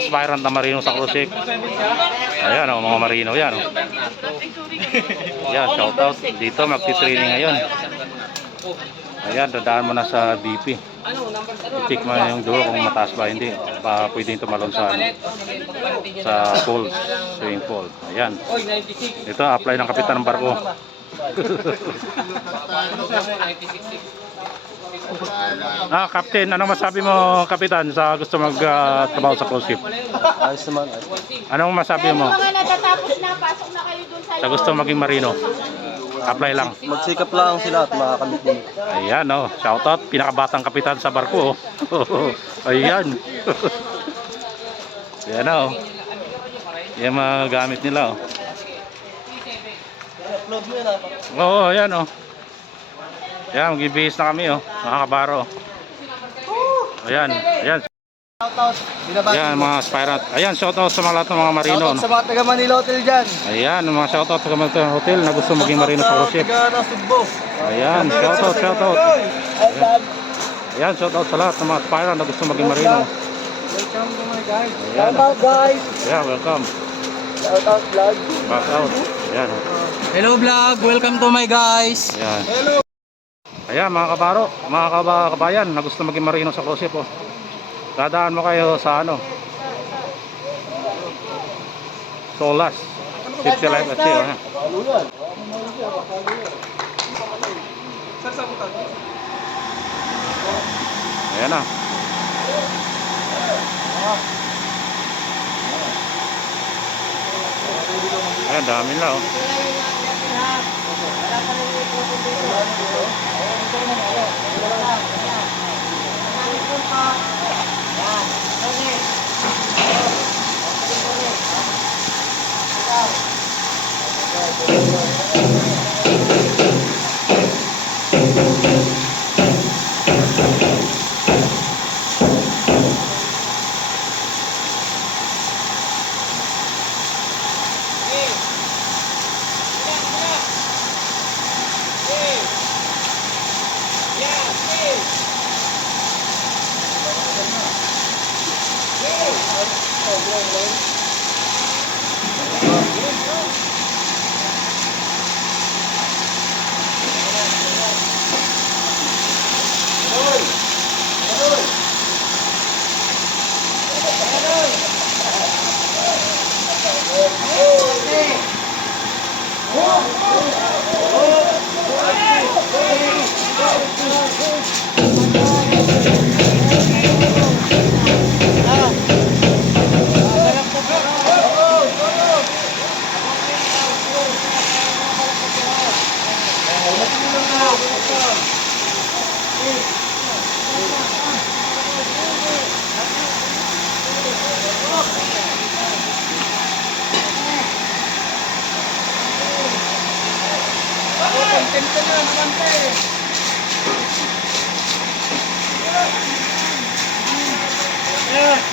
aspirant na marino sa cruise ship. Ayan o, mga marino yan o. Ayan, shout out. Dito magti-training ngayon. Ayan, dadaan mo na sa BP. I-check mo yung dulo kung mataas ba, hindi. Pwede yung tumalon sa, sa pool, swimming pool. Ayan. Ito, apply ng kapitan ng barko. Captain, anong masabi mo, kapitan, sa gusto magtrabaho sa cruise ship? Ayos naman. Anong masabi mo? Mga natatapos na, pasok na kayo dun sa Sa gusto maging marino? Apply lang. Magsikap lang sila at makakamit din. Ayan o, shoutout, pinakabatang kapitan sa barko o. Ayan. Ayan o. Yan mga gamit nila o. Oo, ayan o. Ayan, mag-ibihis na kami o, mga kabaro. Ayan, ayan. Ayan mga aspirant. Ayan, shoutout sa mga lahat ng mga marino. Shoutout sa mga taga Manila Hotel dyan. Ayan, mga shoutout sa mga hotel na gusto maging marino sa cruise ship. Ayan, shoutout. Ayan, shoutout sa lahat ng mga aspirant na gusto maging marino. Welcome to my guys. Ayan. Shout out guys. Yeah, welcome. Shout out vlog. Back out. Ayan. Hello vlog. Welcome to my guys. Ayan. Ayan mga kabaro, mga kabayan na gusto maging marino sa cruise ship oh. Dadaan mo kayo sa ano, Solas Safety Life at Sea oh. Ayan na. Ayan, dami na oh. Yeah.